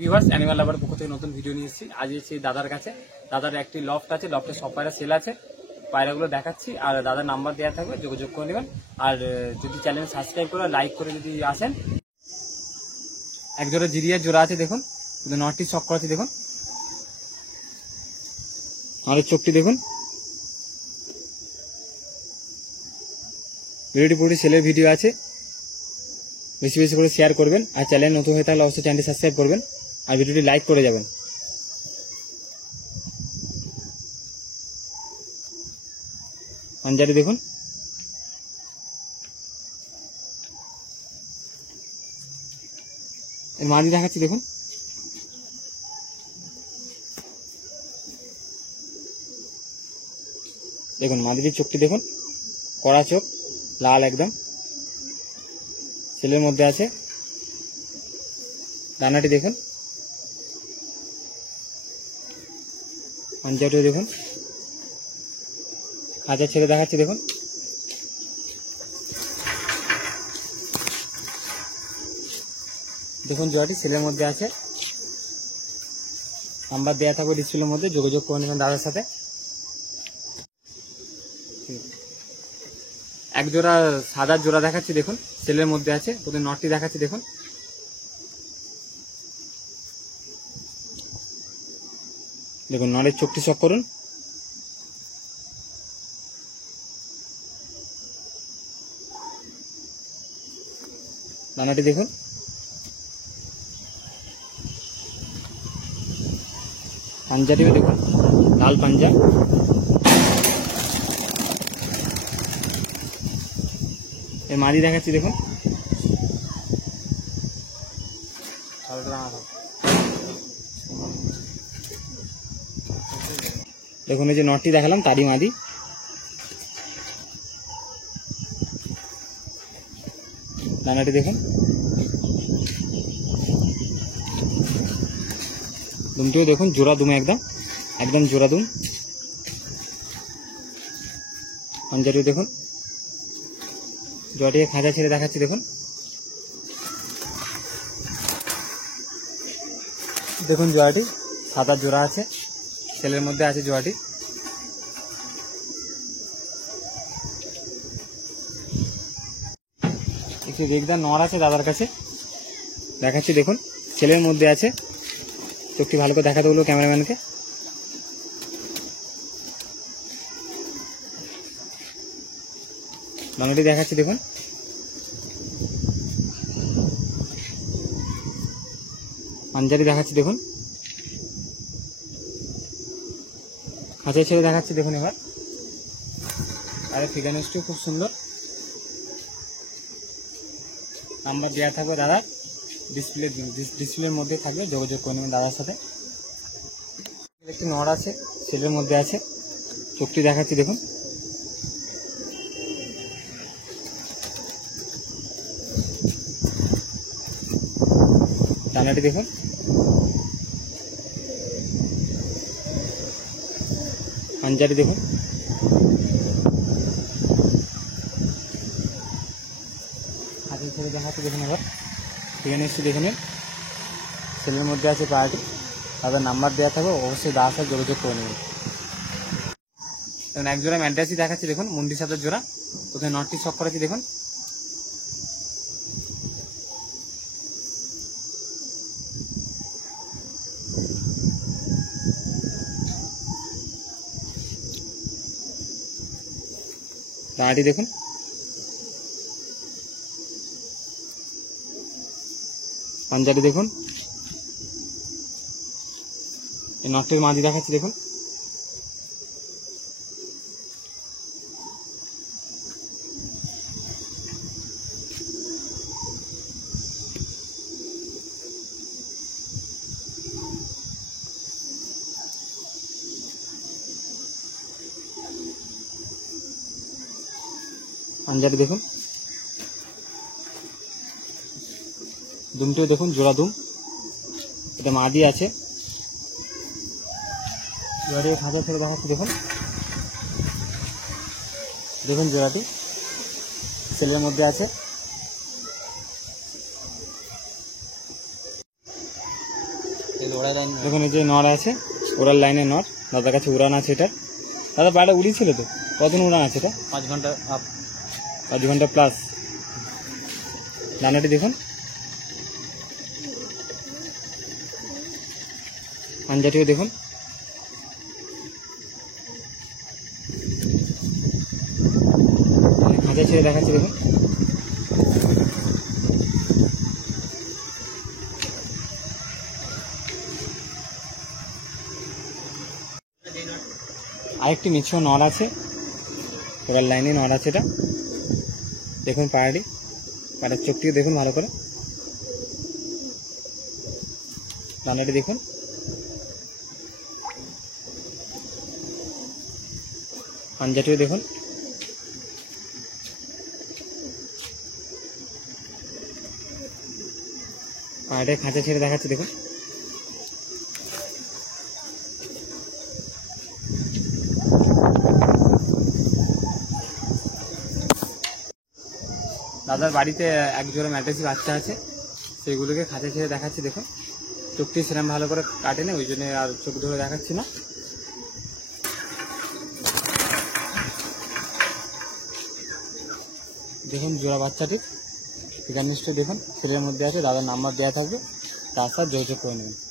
Viewers animal লাভার পক্ষ থেকে নতুন ভিডিও নিয়ে এসেছি। আজ এসেছি দাদার কাছে। দাদার একটি লফট আছে, লফটে সব পায়রা সেল আছে। পায়রাগুলো দেখাচ্ছি আর দাদার নাম্বার দেওয়া থাকবে, যোগাযোগ করে নেবেন। আর যদি চ্যানেল সাবস্ক্রাইব করে লাইক করে যদি আসেন। এক জোড়া জিরিয়ার জোড়া আছে দেখুন, নটটি শক করা আছে দেখুন, আমাদের চোখটি দেখুন। ভিডিওটি পুরোটি সেলের ভিডিও আছে, বেশি বেশি করে শেয়ার করবেন। আর চ্যানেল নতুন হয়ে থাকলে অবশ্যই চ্যানেলটি সাবস্ক্রাইব করবেন আর ভিডিওটি লাইক করে যাবেন। পাঞ্জাবি দেখুন, এর মাঝি দেখাচ্ছি দেখুন। দেখুন মাদিটির চোখটি দেখুন, কড়া চোখ, লাল একদম, ছেলের মধ্যে আছে। ডানাটি দেখুন, পাঞ্জাবিটি দেখুন, হাজার ছেলে দেখাচ্ছি দেখুন। দেখুন জোড়াটি ছেলের মধ্যে আছে, নাম্বার দেওয়া থাকবে ডিসপ্লের মধ্যে, যোগাযোগ করে নেবেন দাদার সাথে। এক জোড়া সাদা জোড়া দেখাচ্ছি দেখুন, ছেলের মধ্যে আছে। প্রথমে নটটি দেখাচ্ছি দেখুন, দেখুন নটের চোখটি চক করুন। ডানাটি দেখুন, পাঞ্জাটিও দেখুন, লাল পাঞ্জা। এর মাদি দেখাচ্ছি দেখুন, দেখুন এই যে নটটি দেখালাম তারই মাদি। ডানাটি দেখুন, দুমটিও দেখুন জোড়া দুম, একদম একদম জোড়া দুম। পাঞ্জাটিও দেখুন, জোড়াটিকে খাঁচা ছেড়ে দেখাচ্ছি দেখুন। দেখুন জোড়াটি সাদা জোড়া আছে, ছেলের মধ্যে আছে জোড়াটি। একটু রেগদার নর আছে দাদার কাছে, দেখাচ্ছি দেখুন, ছেলের মধ্যে আছে। চোখটি ভালো করে দেখাতে বলবো ক্যামেরাম্যানকে। বাংলাটি দেখাচ্ছি দেখুন, পাঞ্জাবি দেখাচ্ছি দেখুন, খাঁচায় ছেড়ে দেখাচ্ছি দেখুন এবার। আর ফিগানিসটিও খুব সুন্দর। নাম্বার দেওয়া থাকবে দাদার ডিসপ্লের মধ্যে থাকবে, যোগাযোগ করে নেবেন দাদার সাথে। একটি নর আছে, ছেলের মধ্যে আছে। চোখটি দেখাচ্ছি দেখুন, ডানাটি দেখুন, পাঞ্জাবি দেখুন। হাতের ছেড়ে দেখাচ্ছি দেখুন এবার। এখানে এসে দেখে নিন, ছেলের মধ্যে আছে পায়াটি। তাদের নাম্বার দেওয়া থাকবে, অবশ্যই দাদার সাথে যোগাযোগ করে নেবেন। এক জোড়া ম্যান্টাসি দেখাচ্ছি দেখুন, মুন্ডি সাথে জোড়া। কোথায় নটটি শক করেছি দেখুন। দাঁড়াটি দেখুন, পাঞ্জাবি দেখুন। এই নটটির মাঝি দেখাচ্ছি দেখুন। পাঞ্জাবি দেখুন, দুমটিও দেখুন জোড়া দুম। এটা মাদি আছে, জোড়াটি খাঁচা ছেড়ে দেখাচ্ছি দেখুন। দেখুন জোড়াটি সেলের মধ্যে আছে। দেখুন এই যে নর আছে, ওরাল লাইনের নর, দাদার কাছে উড়ান আছে এটা। দাদা পায়রা উড়িয়েছিল তো, কতদিন উড়ান আছে এটা? 5 ঘন্টা আপ, 5 ঘন্টা প্লাস। ডানাটি দেখুন, পাঞ্জাটিও দেখুন, খাঁচা ছেড়ে দেখাচ্ছি দেখুন। আরেকটি মিছো নর আছে, ওরাল লাইনে নর আছে এটা। দেখুন পায়রাটি, পায়রার চোখটিও দেখুন ভালো করে, ডানাটি দেখুন। পাঞ্জাটিও দেখুন। পায়রাটায় খাঁচা ছেড়ে দেখাচ্ছি দেখুন। দাদার বাড়িতে এক জোড়া ম্যাট্রেসি বাচ্চা আছে, সেগুলোকে খাঁচা ছেড়ে দেখাচ্ছি দেখুন। চোখটি সেরকম ভালো করে কাটে না, ওই জন্য আর চোখ ধরে দেখাচ্ছি না। দেখুন জোড়া বাচ্চাটি, ফিগার নিশ্চয় দেখুন, ছেলের মধ্যে আছে, দাদার নাম্বার দেওয়া থাকবে, তার সাথে যোগাযোগ করে নেবেন।